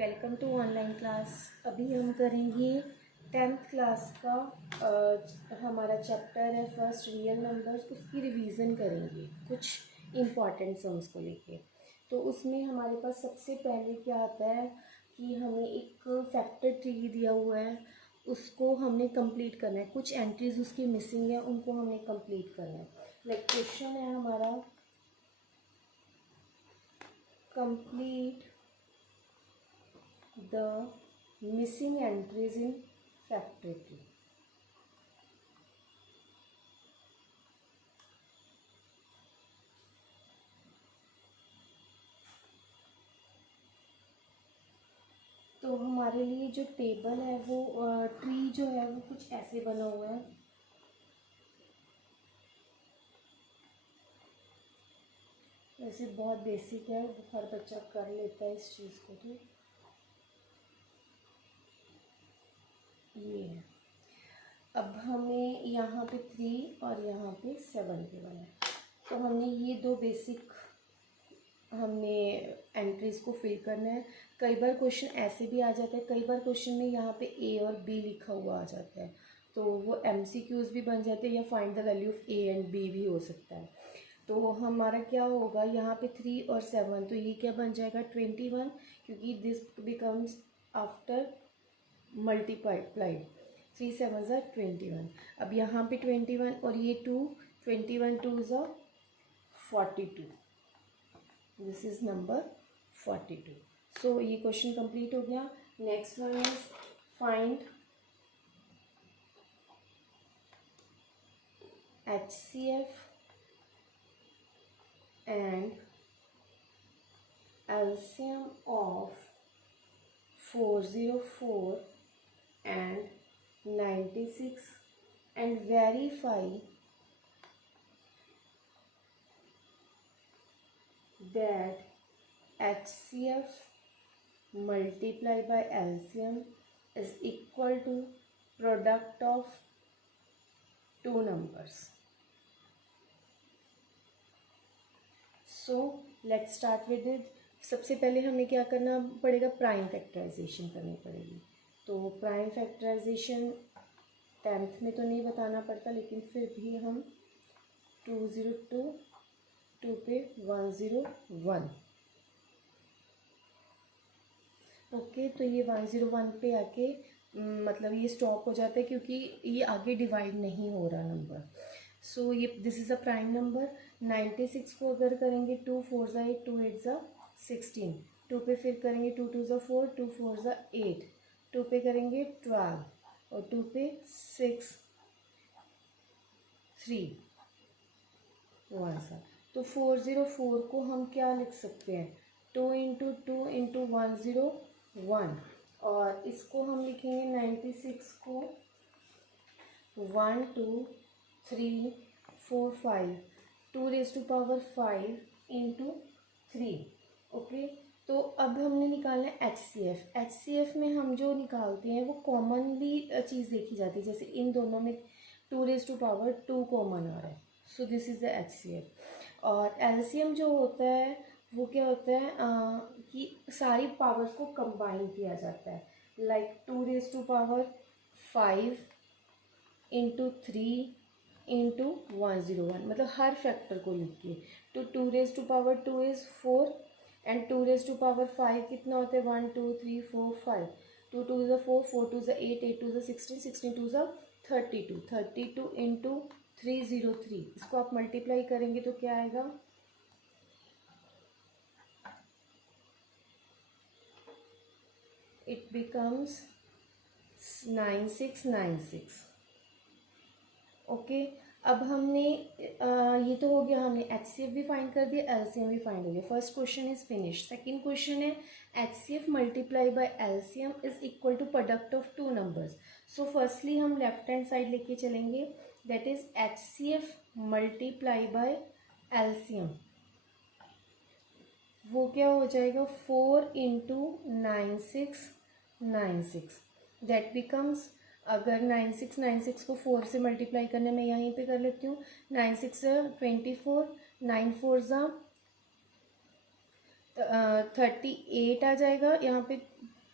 Welcome to online class. अभी हम करेंगे 10th क्लास का हमारा चैप्टर है फर्स्ट रियल नंबर्स। उसकी रिवीजन करेंगे कुछ इम्पॉर्टेंट सम्स को लेके। तो उसमें हमारे पास सबसे पहले क्या आता है कि हमें एक फैक्टर ट्री दिया हुआ है, उसको हमने कंप्लीट करना है। कुछ एंट्रीज उसकी मिसिंग है, उनको हमने कंप्लीट करना है। लाइक क्वेश्चन है हमारा complete the missing entries in factor tree। तो हमारे लिए जो टेबल है वो ट्री जो है वो कुछ ऐसे बना हुआ है। वैसे बहुत बेसिक है, हर बच्चा कर लेता है इस चीज़ को। तो ये है। अब हमें यहाँ पे 3 और यहाँ पे 7 गिवन है। तो हमने ये दो बेसिक हमने एंट्रीज को फिल करना है। कई बार क्वेश्चन ऐसे भी आ जाता है, कई बार क्वेश्चन में यहाँ पे ए और बी लिखा हुआ आ जाता है, तो वो एमसीक्यूज भी बन जाते हैं, या find the value of A and B भी हो सकता है। तो हमारा क्या होगा यहाँ पे 3 और 7, तो ये क्या बन जाएगा 21, क्योंकि दिस बिकम्स आफ्टर मल्टीप्लाइड। 3 7 ज़ा 21। अब यहाँ पे 21 और ये 2, 21 2 ज़ा 42। This is number 42। सो ये क्वेश्चन कंप्लीट हो गया। Next one is find HCF and LCM of 404 and 96 and verify that HCF multiplied by LCM is equal to product of two numbers. So let's start with it. सबसे पहले हमें क्या करना पड़ेगा, prime factorisation करनी पड़ेगी। तो प्राइम फैक्टराइजेशन 10th में तो नहीं बताना पड़ता, लेकिन फिर भी हम 202 2 पे 101। ओके, तो ये 101 पे आके मतलब ये स्टॉप हो जाता है, क्योंकि ये आगे डिवाइड नहीं हो रहा नंबर। सो ये this is a prime number. 96 को अगर करेंगे 2 4 ज़ा 8 2 8 ज़ा 16, 2 पे फिर करेंगे 2 2 ज़ा 4 2 4 ज़ा 8, 2 पे करेंगे 12 और 2 पे 6 3 1 सा। तो 404 को हम क्या लिख सकते हैं, 2 इंटू 2 इंटू 101, और इसको हम लिखेंगे 96 को 1 2 3 4 5 2 raise to power 5 into 3। Okay, तो अब हमने निकालना है HCF। HCF में हम जो निकालते हैं वो कॉमनली चीज़ देखी जाती है, जैसे इन दोनों में 2 रेज़ टू पावर 2 कॉमन आ रहा है। So this is the HCF। और LCM जो होता है वो क्या होता है कि सारी पावर्स को कंबाइन किया जाता है। Like 2 raise to power 5 into 3 into 101, मतलब हर फैक्टर को लिखिए। तो 2 raise to power 2 is 4 and 2 raise to power 5 कितना होता है 1 2 3 4 5, 2 2 ज़ा 4 4 2 ज़ा 8 8 2 ज़ा 16 16 2 ज़ा 32 32 इंटू 303। इसको आप मल्टीप्लाई करेंगे तो क्या आएगा, इट बिकम्स 9696। ओके, अब हमने ये तो हो गया, हमने HCF भी फाइंड कर दिया, LCM भी फाइंड हो गया। First question is finish. Second question है HCF multiply by LCM is equal to product of two numbers. So firstly हम लेफ्ट हैंड साइड लेके चलेंगे, that is HCF multiply by LCM। वो क्या हो जाएगा 4 इंटू 9696, दैट बिकम्स, अगर 9696 को 4 से मल्टीप्लाई करने में यहीं पे कर लेती हूँ, 9 6 24 9 4 ज़ा 38 आ जाएगा यहाँ पे।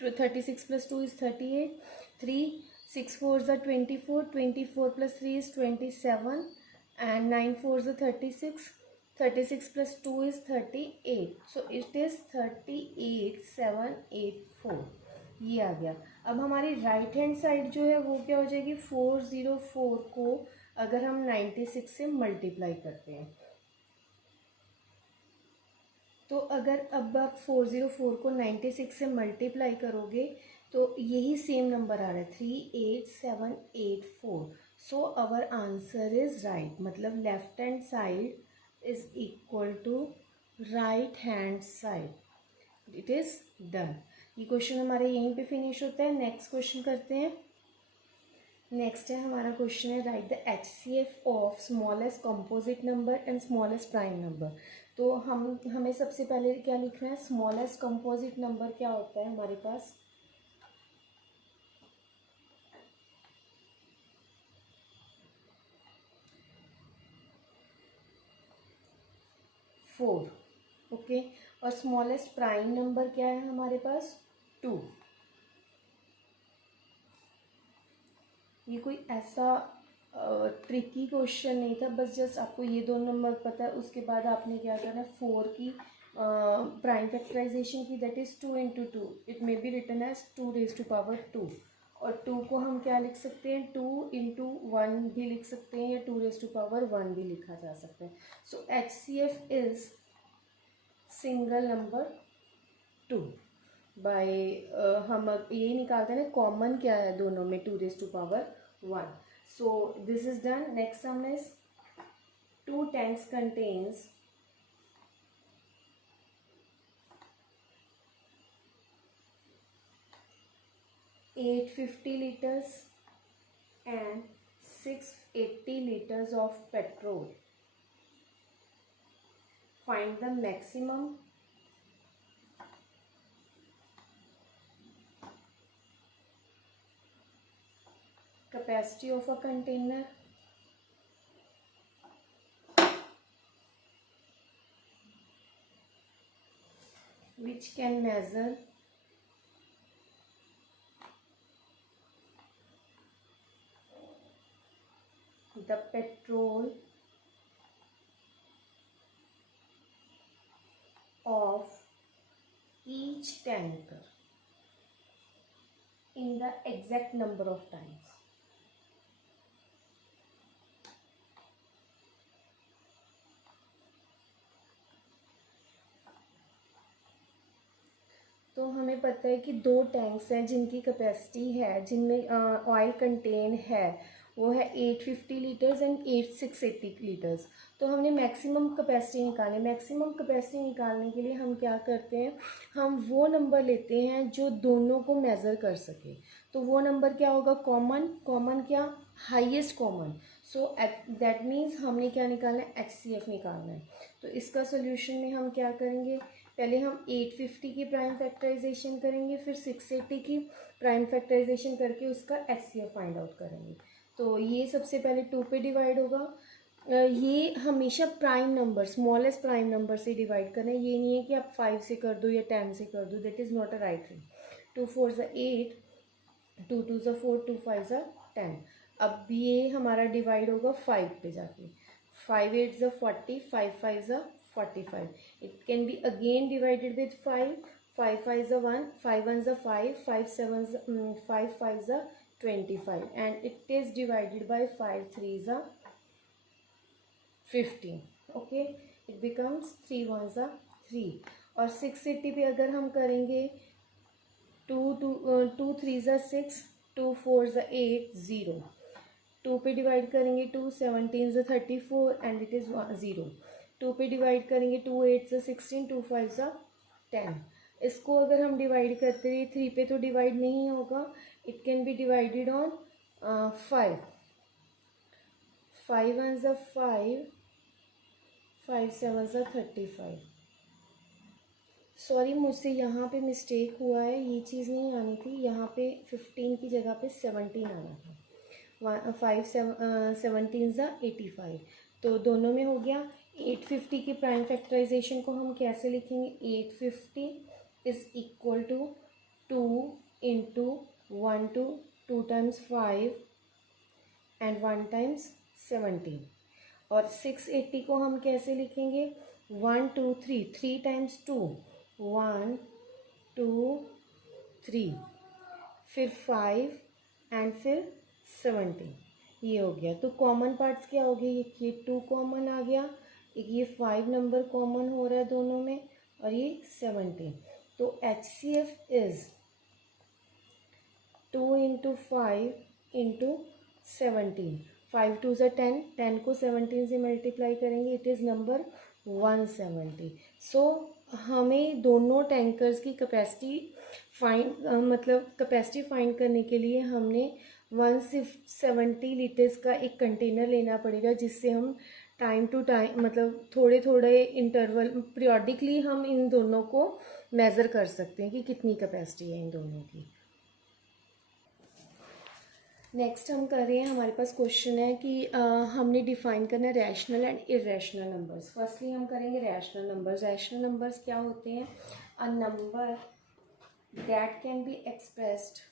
36 + 2 = 38। 3 6 4 ज़ा 24, 24 + 3 = 27, and 9 4 ज़ा 36, 36 + 2 = 38, so it is 38,784, ये आ गया। अब हमारी राइट हैंड साइड जो है वो क्या हो जाएगी, 404 को अगर हम 96 से मल्टीप्लाई करते हैं तो अगर अब आप 404 को 96 से मल्टीप्लाई करोगे तो यही सेम नंबर आ रहा है 38784। So our answer is right, मतलब left hand side is equal to right hand side. It is done. ये क्वेश्चन हमारा यहीं पे फिनिश होता है। नेक्स्ट क्वेश्चन करते हैं। नेक्स्ट है हमारा क्वेश्चन है right the HCF of smallest composite number and smallest prime number. तो हमें सबसे पहले क्या लिखना है, स्मॉलेस्ट कंपोजिट नंबर क्या होता है हमारे पास, फोर, ओके। और स्मॉलेस्ट प्राइम नंबर क्या है हमारे पास, 2। ये कोई ऐसा ट्रिकी क्वेश्चन नहीं था, बस जस्ट आपको ये दो नंबर पता है, उसके बाद आपने क्या करना है, 4 की प्राइम फैक्टराइजेशन की, that is 2 × 2, it may be written as 2⁻²। और 2 को हम क्या लिख सकते हैं, 2 × 1 भी लिख सकते हैं या 2⁻1 भी लिखा जा सकता है। So HCF is single number 2 by हम ये निकालते हैं ना कॉमन क्या है दोनों में, 2⁻1। So this is done. Next sum is 2 tanks contains 850 liters and 680 liters of petrol. Find the maximum capacity of a container which can measure the petrol of each tanker in the exact number of times. तो हमें पता है कि 2 tanks हैं जिनकी capacity है, जिनमें oil contain है, वो है 850 लीटर्स एंड 680 लीटर्स। तो हमने मैक्सिमम कैपेसिटी निकालनी। मैक्सिमम कैपेसिटी निकालने के लिए हम क्या करते हैं, हम वो नंबर लेते हैं जो दोनों को मेज़र कर सके। तो वो नंबर क्या होगा, कॉमन। कॉमन क्या, highest common. So that means हमने क्या निकालना है, HCF निकालना है। तो इसका सोल्यूशन में हम क्या करेंगे, पहले हम 850 की प्राइम फैक्टराइजेशन करेंगे, फिर 680 की प्राइम फैक्टराइजेशन करके उसका HCF फाइंड आउट करेंगे। तो ये सबसे पहले 2 पे डिवाइड होगा। ये हमेशा prime number, smallest prime number से डिवाइड करना है। ये नहीं है कि आप 5 से कर दो या 10 से कर दो, that is not a right thing. 2 4 ज़ा 8, 2 2 ज़ा 4, 2 5 ज़ा 10। अब ये हमारा डिवाइड होगा 5 पे जाके। 5 8 ज़ा 40, 5 5 ज़ा 45. It can be again divided with 5. 5 5 is a 1, 5 1 is a 5, 5 7 is 5 5 is a 25, and it is divided by 5 3 is a 15. Okay, it becomes 3 1 is a 3. और 680 पे अगर हम करेंगे 2 2 3 is a 6, 2 4 is a 8, 0. 2 पे डिवाइड करेंगे 2 17 is a 34 and it is 0. 2 पे divide करेंगे 2 8 से 16, 2 5 सा 10। इसको अगर हम डिवाइड करते रहे 3 पे तो डिवाइड नहीं होगा, it can be divided on 5। 5 1 सा 5, 5 7 सा 35। सॉरी, मुझसे यहाँ पे मिस्टेक हुआ है, ये चीज़ नहीं आनी थी, यहाँ पे 15 की जगह पे 17 आना था। 5 17 सा 85, तो दोनों में हो गया 850 की प्राइम फैक्टराइजेशन को हम कैसे लिखेंगे? 850 is equal to 2 into 1 two 2 times 5 and 1 times 17। और 680 को हम कैसे लिखेंगे? 1 2 3, 3 टाइम्स 2, 1 2 3, फिर 5 एंड फिर 17। ये हो गया। तो कॉमन पार्ट्स क्या हो गए? ये 2 कॉमन आ गया, एक ये 5 नंबर कॉमन हो रहा है दोनों में, और ये 17। तो HCF is 2 into 5 into 17। 5 two ज़ा 10, 10 को 17 से मल्टीप्लाई करेंगे, इट इज़ नंबर 170। सो हमें दोनों टैंकर्स की कैपेसिटी मतलब कैपेसिटी फाइंड करने के लिए हमने 170 लीटर्स का एक कंटेनर लेना पड़ेगा, जिससे हम टाइम टू टाइम मतलब थोड़े थोड़े इंटरवल पीरियोडिकली हम इन दोनों को मेज़र कर सकते हैं कि कितनी कैपेसिटी है इन दोनों की। नेक्स्ट हम कर रहे हैं, हमारे पास क्वेश्चन है कि हमने डिफाइन करना है rational and irrational numbers. Firstly हम करेंगे रैशनल नंबर्स। रैशनल नंबर्स क्या होते हैं? अ number that can be expressed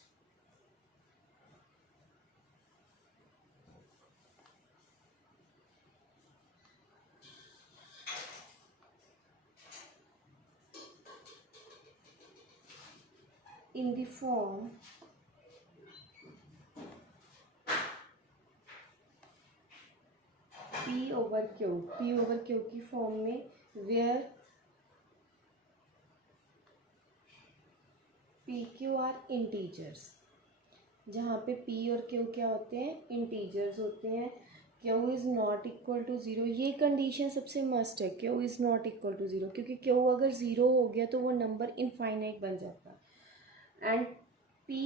in the form P over Q, P over Q की फॉर्म में, where P Q आर इंटीजर्स, जहाँ पे P और Q क्या होते हैं? इंटीजर्स होते हैं। Q is not equal to zero, ये कंडीशन सबसे मस्ट है, Q is not equal to zero, क्योंकि Q अगर ज़ीरो हो गया तो वो नंबर इनफाइनाइट बन जाता है। And P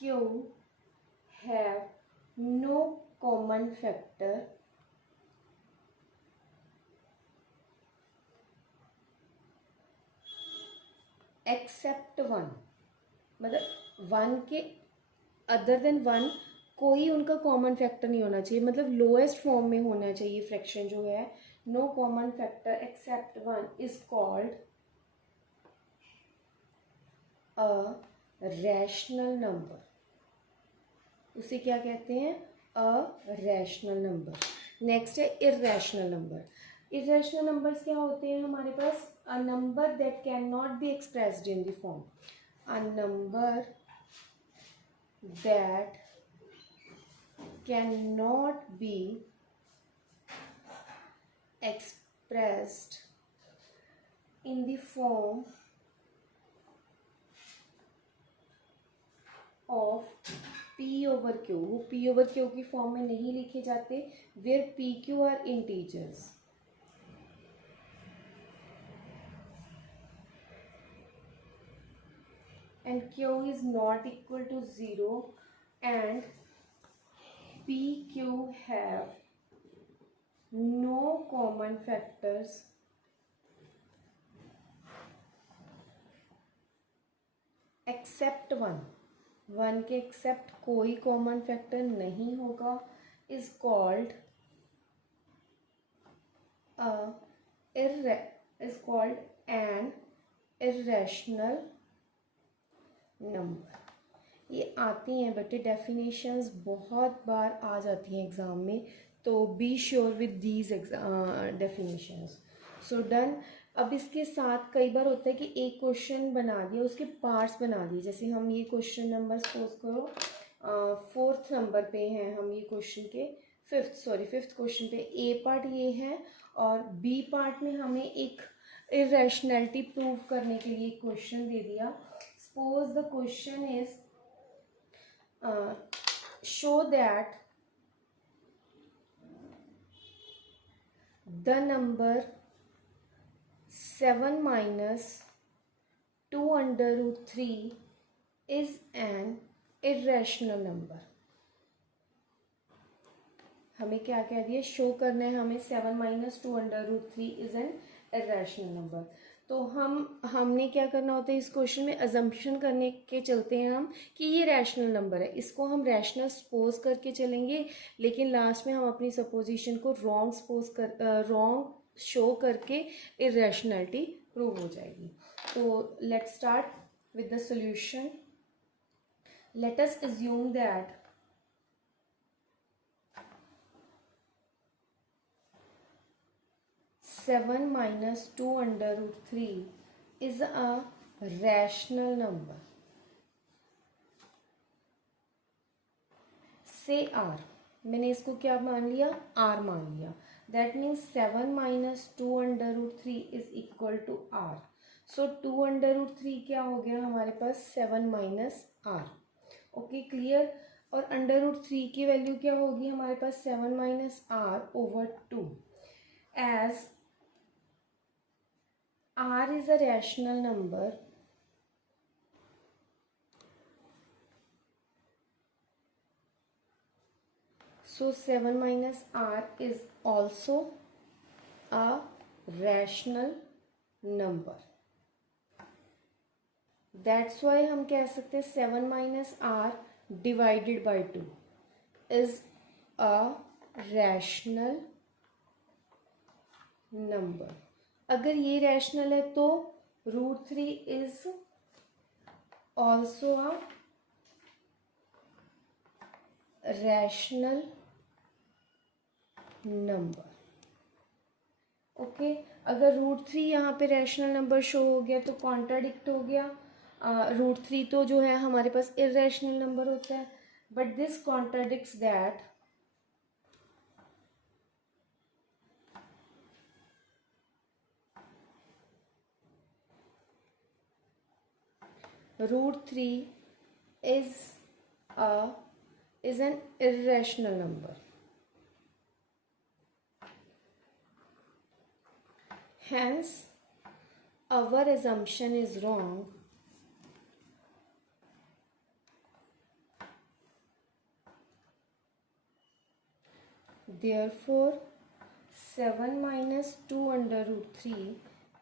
Q have no common factor except one, मतलब वन के अदर देन वन कोई उनका कॉमन फैक्टर नहीं होना चाहिए, मतलब लोएस्ट फॉर्म में होना चाहिए फ्रैक्शन जो है। No common factor except one is called a rational number. उसे क्या कहते हैं? A rational number. नेक्स्ट है इर्रेशनल नंबर। इर्रेशनल नंबर्स क्या होते हैं हमारे पास? A number that can not be expressed in the form, a number that cannot be expressed in the form of P over Q। वो P over Q की form में नहीं लिखे जाते, where P Q are integers। and Q is not equal to 0 and P Q have no common factors except one, one के accept कोई common factor नहीं होगा, is called is called an irrational number. ये आती हैं बेटे definitions, बहुत बार आ जाती हैं एग्ज़ाम में, तो be sure with these definitions. So done. अब इसके साथ कई बार होता है कि एक क्वेश्चन बना दिया, उसके पार्ट्स बना दिए। जैसे हम ये क्वेश्चन नंबर सपोज करो 4th नंबर पे हैं हम, ये क्वेश्चन के 5th क्वेश्चन पे ए पार्ट ये है, और बी पार्ट में हमें एक इरेशनैलिटी प्रूव करने के लिए क्वेश्चन दे दिया। Suppose the question is show that the number 7 minus 2 under root 3 is an irrational number। हमें क्या कह दिया? शो करना है हमें 7 minus 2 under root 3 is an irrational number। तो हमने क्या करना होता है इस क्वेश्चन में, अजम्पशन करने के चलते हैं हम कि ये रैशनल नंबर है, इसको हम रैशनल सपोज करके चलेंगे, लेकिन लास्ट में हम अपनी सपोजिशन को रॉन्ग शो करके इरेशनलिटी प्रूव हो जाएगी। तो let's start with the solution. Let us assume that seven minus two under root three is a rational number. Say R, मैंने इसको क्या मान लिया, आर मान लिया। That means seven minus two under root three is equal to R. So two under root three क्या हो गया हमारे पास, seven minus R. Okay, clear. और अंडर रूट थ्री की वैल्यू क्या होगी हमारे पास, seven minus R over two. As R is a rational number, so 7 minus r is also a rational number. That's why हम कह सकते हैं 7 minus r divided by 2 is a rational number. अगर ये रैशनल है तो root three is also a rational number. Okay, अगर root three यहाँ पे रैशनल नंबर शो हो गया तो कॉन्ट्राडिक्ट हो गया। रूट थ्री तो जो है हमारे पास इरेशनल नंबर होता है, but this contradicts that root three is an irrational number. Hence, our assumption is wrong. Therefore, 7 minus 2 under root 3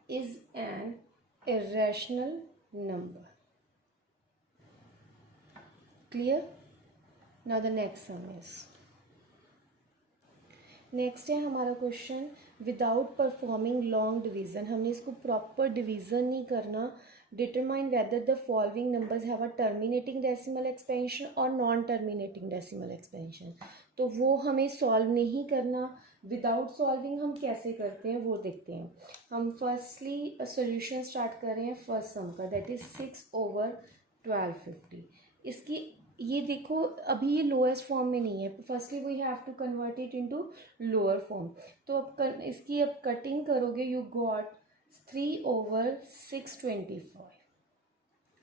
is an irrational number. Clear? Now the next sum is, next है हमारा question, without performing long division. हमने इसको proper division नहीं करना। Determine whether the following numbers have a terminating decimal expansion और non terminating decimal expansion. तो वो हमें सॉल्व नहीं करना। विदाउट सॉल्विंग हम कैसे करते हैं वो देखते हैं। हम फर्स्टली सोल्यूशन स्टार्ट कर रहे हैं फर्स्ट सम का, दैट इज 6/1250। इसकी ये देखो अभी ये लोएस्ट फॉर्म में नहीं है, firstly we have to convert it into lower form. तो अब इसकी अब कटिंग करोगे, यू गॉट 3/625,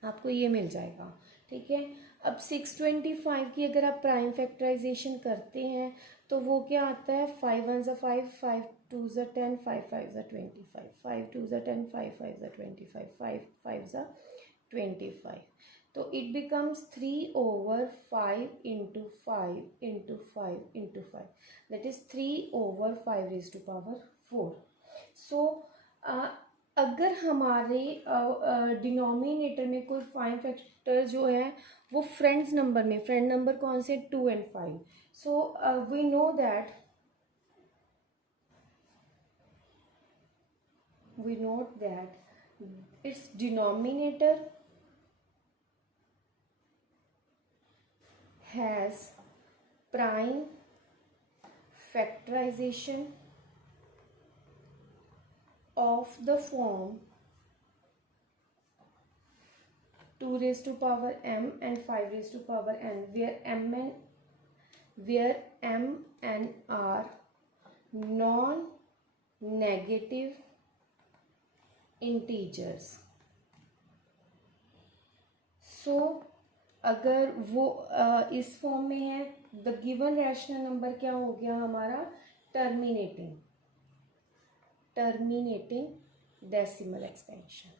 आपको ये मिल जाएगा। ठीक है, अब 625 की अगर आप प्राइम फैक्टराइजेशन करते हैं तो वो क्या आता है, 5 1 ज़ा 5, 5 2 ज़ा 10, 5 5 ज़ा 25, 5 2 ज़ा 10, 5 5 ज़ा 25, 5 5 ज़ा 25। तो it becomes 3/5 into 5 into 5 into 5, that is 3/5⁴। सो अगर हमारे डिनोमिनेटर में कोई प्राइम फैक्टर जो है वो फ्रेंड नंबर कौन से, 2 and 5। So we know that its denominator has prime factorization of the form 2 raised to power m and 5 raised to power n, where m and are non-negative integers. So अगर वो इस form में है, the given rational number क्या हो गया हमारा, terminating decimal expansion.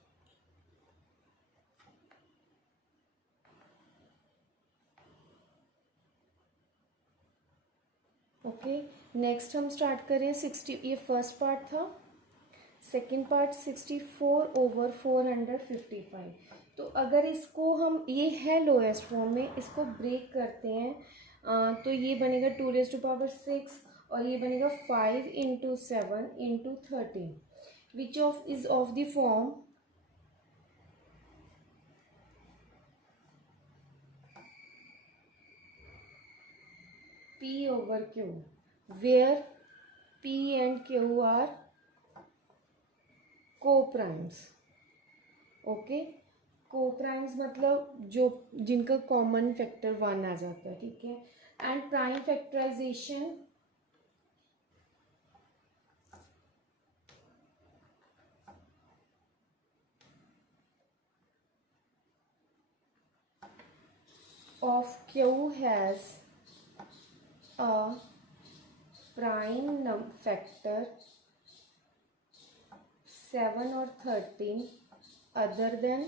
Okay, next हम स्टार्ट करें 60, ये फर्स्ट पार्ट था। Second part 64/455। तो अगर इसको हम, ये है लोएस्ट फॉर्म में, इसको ब्रेक करते हैं तो ये बनेगा 2⁻6 और ये बनेगा 5×7×13, which of is of the form P/Q, where P and Q are co-primes. Okay, coprimes मतलब जो जिनका कॉमन फैक्टर 1 आ जाता है, ठीक है। And prime factorization of Q has a prime factor 7 or 13 other than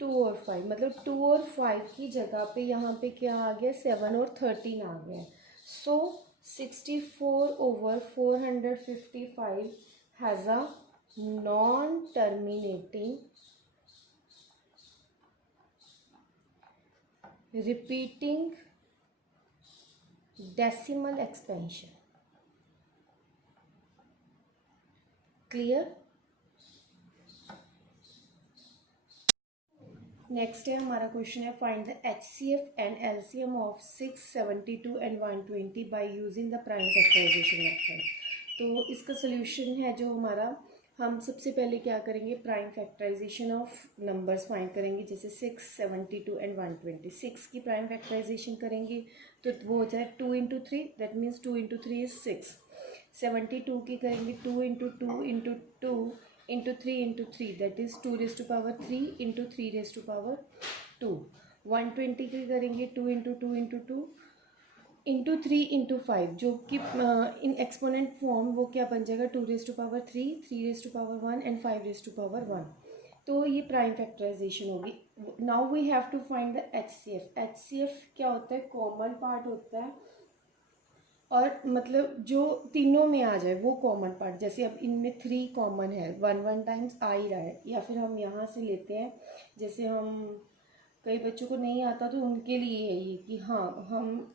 2 और 5, मतलब 2 और 5 की जगह पे यहाँ पे क्या आ गया, 7 और 13 आ गया। So 64/455 has a non terminating repeating decimal expansion. Clear? Next है हमारा क्वेश्चन है, find the HCF and LCM of 6, 72 and 120 by using the prime factorization method. तो इसका सोल्यूशन है जो हमारा, हम सबसे पहले क्या करेंगे, prime factorization of numbers find करेंगे। जैसे 6, 72 एंड 120, 6 की प्राइम फैक्टराइजेशन करेंगे तो वो हो जाए 2 × 3, दैट मीन्स 2 × 3 इज 6। 72 की करेंगे 2 × 2 × 2 into 3 into 3, that is 2⁻³ into 3⁻²। 120 की करेंगे 2 × 2 × 2 into 3 into 5, जो कि इन एक्सपोनेंट फॉर्म वो क्या बन जाएगा, 2⁻3, 3⁻1 एंड 5⁻1। तो ये प्राइम फैक्टराइजेशन होगी। Now we have to find the HCF। HCF क्या होता है, कॉमन पार्ट होता है, और मतलब जो तीनों में आ जाए वो कॉमन पार्ट। जैसे अब इनमें 3 कॉमन है, 1 टाइम्स आ ही रहा है, या फिर हम यहाँ से लेते हैं, जैसे हम कई बच्चों को नहीं आता तो उनके लिए है ये कि हाँ, हम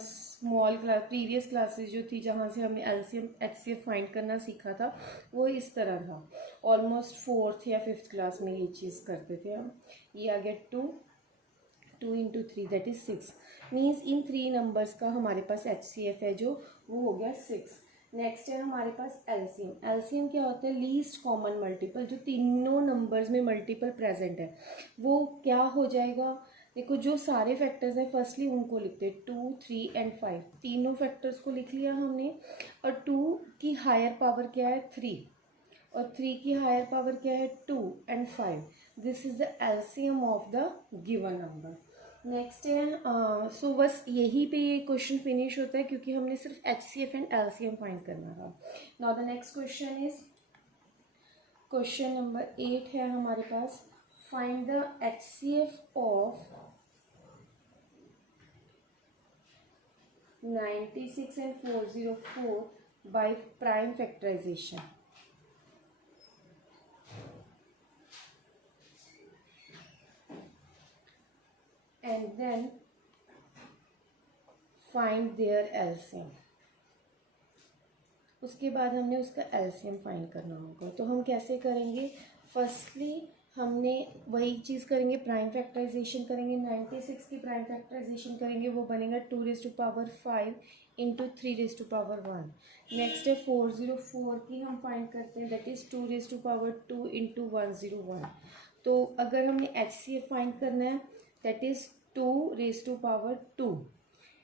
स्मॉल क्लास, प्रीवियस क्लासेस जो थी जहाँ से हमने LCM HCF फाइंड करना सीखा था, वो इस तरह था। ऑलमोस्ट 4th या 5th क्लास में ये चीज़ करते थे हम। ये आ गया 2 × 3, that is 6। Means in 3 numbers का हमारे पास HCF है जो वो हो गया 6। नेक्स्ट है हमारे पास LCM। LCM क्या होता है, लीस्ट कॉमन मल्टीपल, जो तीनों नंबर्स में मल्टीपल प्रेजेंट है वो क्या हो जाएगा। देखो जो सारे फैक्टर्स हैं, फर्स्टली उनको लिखते हैं, 2, 3 एंड 5, तीनों फैक्टर्स को लिख लिया हमने। और 2 की हायर पावर क्या है, 3, और 3 की हायर पावर क्या है, 2 and 5। This is the LCM of the given number. Next है सो बस यही पे ये क्वेश्चन फिनिश होता है, क्योंकि हमने सिर्फ HCF एंड LCM फाइंड करना था। Now the next question is question number 8 है हमारे पास, find the HCF of 96 and 404 by prime factorization। and then find their LCM। उसके बाद हमने उसका LCM फाइंड करना होगा। तो हम कैसे करेंगे, फर्स्टली हमने वही चीज़ करेंगे, प्राइम फैक्टराइजेशन करेंगे। 96 की प्राइम फैक्टराइजेशन करेंगे, वो बनेगा 2⁵5 into 3⁻1। नेक्स्ट है 404 की हम फाइंड करते हैं, दैट इज़ 2⁻2 into 101। तो अगर हमने HCF फाइंड करना है, दैट इज़ 2⁻2,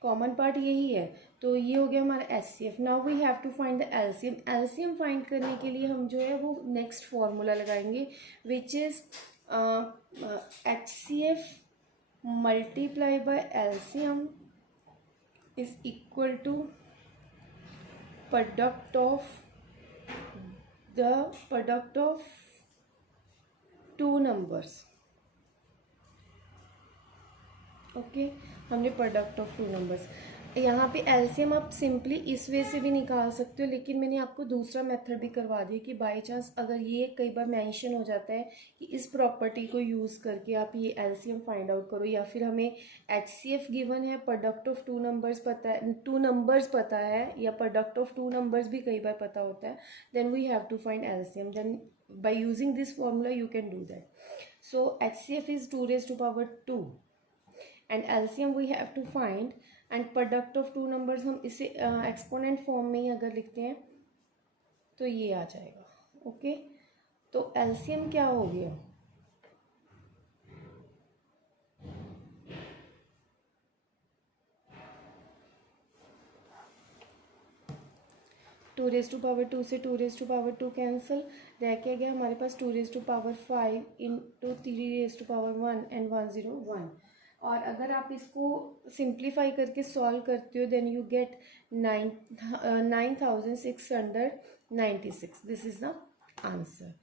कॉमन पार्ट यही है, तो ये हो गया हमारा HCF। Now we have to find the LCM। LCM find करने के लिए हम जो है वो नेक्स्ट फॉर्मूला लगाएंगे, which is HCF multiply by LCM is equal to product of 2 numbers. Okay, हमने प्रोडक्ट ऑफ 2 नंबर्स। यहाँ पे एलसीएम आप सिंपली इस वे से भी निकाल सकते हो, लेकिन मैंने आपको दूसरा मेथड भी करवा दिया कि बाय चांस अगर ये कई बार मेंशन हो जाता है कि इस प्रॉपर्टी को यूज़ करके आप ये एलसीएम फाइंड आउट करो, या फिर हमें एचसीएफ गिवन है, प्रोडक्ट ऑफ टू नंबर्स पता है, टू नंबर्स पता है, या प्रोडक्ट ऑफ टू नंबर्स भी कई बार पता होता है, then we have to find LCM, then by using this formula you can do that. So HCF is 2^2 and LCM we have to find, and product of two numbers हम इसे exponent form में ही अगर लिखते हैं तो ये आ जाएगा. Okay, तो एलसीएम क्या हो गया, two raise to power two से two raise to power two cancel, रह के गया हमारे पास two raise to power 5 into 3^1 and 101. और अगर आप इसको सिंप्लीफाई करके सॉल्व करते हो then you get 9696. This is the answer.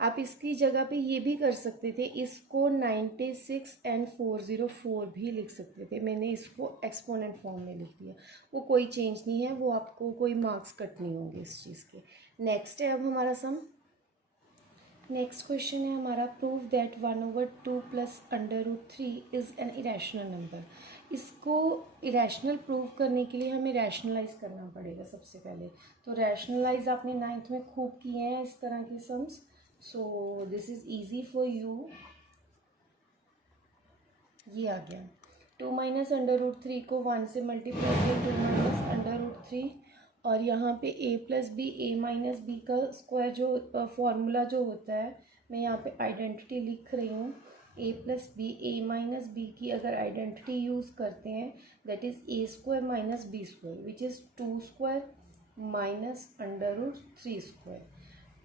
आप इसकी जगह पे ये भी कर सकते थे, इसको 96 एंड 404 भी लिख सकते थे. मैंने इसको एक्सपोनेंट फॉर्म में लिख दिया, वो कोई चेंज नहीं है, वो आपको कोई मार्क्स कट नहीं होंगे इस चीज़ के. नेक्स्ट है अब हमारा सम. नेक्स्ट क्वेश्चन है हमारा, prove that 1/2 plus √3 is an irrational number. इसको इरेशनल प्रूव करने के लिए हमें रैशनलाइज करना पड़ेगा सबसे पहले. तो रैशनलाइज आपने 9th में खूब किए हैं इस तरह के sums, so this is easy for you. ये आ गया 2 माइनस √3 को 1 से मल्टीप्लाई किया, 2 माइनस √3, और यहाँ पे a plus B, a minus B का स्क्वायर जो फॉर्मूला जो होता है, मैं यहाँ पे आइडेंटिटी लिख रही हूँ. a plus B, a minus B की अगर आइडेंटिटी यूज़ करते हैं that is a square minus B square, which is 2 square minus √3 square.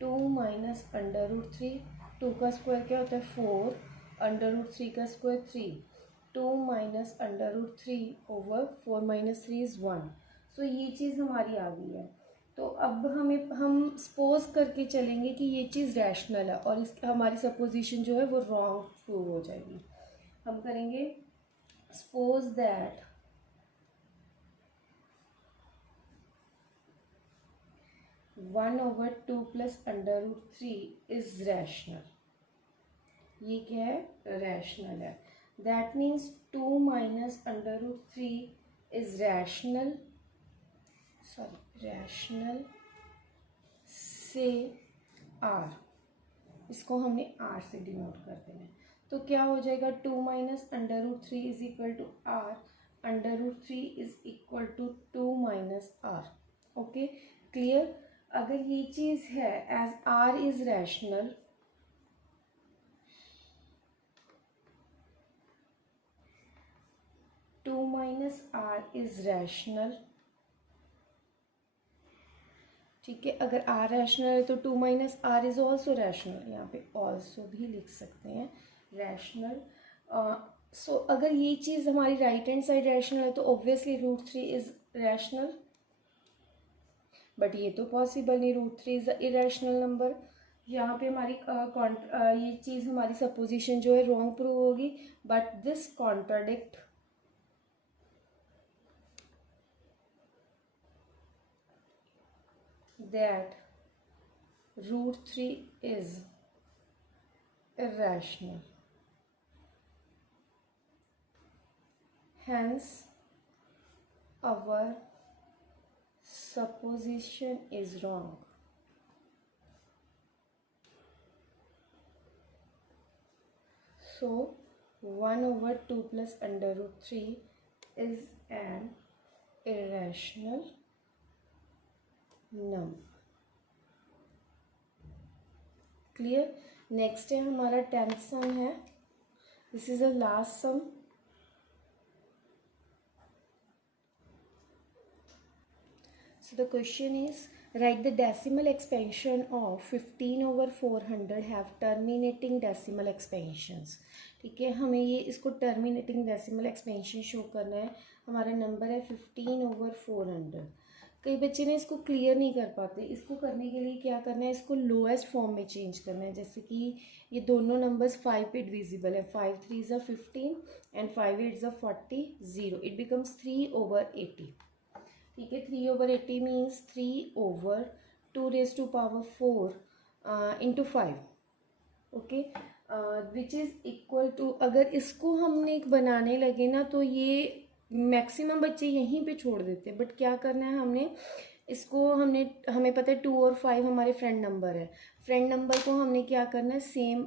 2 minus √3, 2 का स्क्वायर क्या होता है 4, √3 का square 3, 2 minus √3 over 4 minus 3 is 1. सो ये चीज़ हमारी आ गई है. तो अब हम सपोज करके चलेंगे कि ये चीज़ रैशनल है, और इस हमारी सपोजिशन जो है वो रॉन्ग प्रूव हो जाएगी. हम करेंगे suppose that 1/2 plus √3 is rational. ये क्या है, रैशनल है. That means 2 minus √3 is rational से आर. इसको हमने आर से डिनोट कर देना है. तो क्या हो जाएगा, 2 minus √3 is equal to R, √3 is equal to 2 minus R. Okay, clear. अगर ये चीज़ है as R is rational, two minus R is rational. ठीक है, अगर आर रैशनल है तो 2 minus R is also rational. यहाँ पे ऑल्सो भी लिख सकते हैं रैशनल. सो अगर ये चीज़ हमारी राइट हैंड साइड रैशनल है तो ऑब्वियसली √3 इज़ रैशनल. बट ये तो पॉसिबल नहीं, √3 इज़ अ इरेशनल नंबर. यहाँ पे हमारी ये चीज़ हमारी सपोजिशन जो है रॉन्ग प्रूव होगी. But this contradict that √3 is irrational. Hence, our supposition is wrong. So, 1/2 plus √3 is an irrational number. Clear. Next है हमारा 10th सम है. This is a last sum. So the question is, write the decimal expansion of 15/400 have terminating decimal expansions. ठीक है, हमें ये इसको terminating decimal expansion show करना है. हमारा नंबर है 15/400. कई बच्चे ने इसको क्लियर नहीं कर पाते। इसको करने के लिए क्या करना है, इसको लोएस्ट फॉर्म में चेंज करना है। जैसे कि ये दोनों नंबर्स 5 पे डिविजिबल है, 5 3 ज़ा 15 एंड 5 8 ज़ा 40, 0, इट बिकम्स 3/80। ठीक है, 3/80 means 3/2⁴ into 5, okay, which is equal to, अगर इसको हमने बनाने लगे ना तो ये मैक्सिमम बच्चे यहीं पे छोड़ देते हैं। बट क्या करना है हमने, इसको हमें पता है 2 और 5 हमारे फ्रेंड नंबर है। फ्रेंड नंबर को हमने क्या करना है, सेम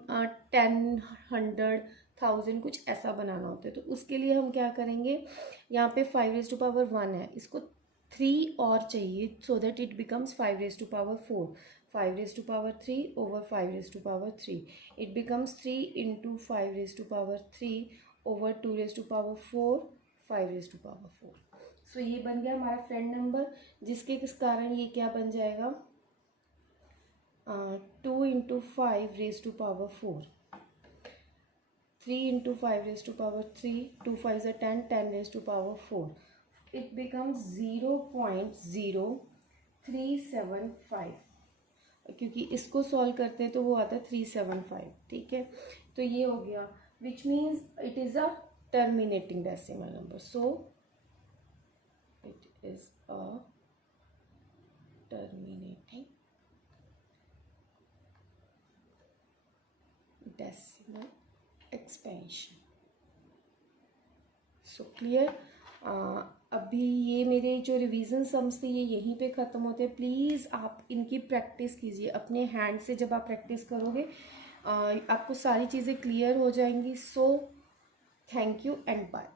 10 100 1000 कुछ ऐसा बनाना होता है। तो उसके लिए हम क्या करेंगे, यहाँ पे 5⁻1 है, इसको 3 और चाहिए, so that it becomes 5⁻4, 5⁻3/5⁻3, it becomes 3 into 5⁻3/2⁴, 5⁴। सो ये बन गया हमारा फ्रेंड नंबर, जिसके किस कारण ये क्या बन जाएगा, 2 into 5⁻4, 3 into 5⁻3, 2 5 are 10, 10⁻4, it becomes 0.0375, क्योंकि इसको सॉल्व करते हैं तो वो आता है 375। ठीक है, तो ये हो गया, which means it is a terminating decimal number, so it is a terminating decimal expansion. So clear. अभी ये मेरे जो रिवीजन सम्स थे ये यहीं पे ख़त्म होते हैं। प्लीज़ आप इनकी प्रैक्टिस कीजिए अपने हैंड से। जब आप प्रैक्टिस करोगे आपको सारी चीज़ें क्लियर हो जाएंगी। So thank you and bye.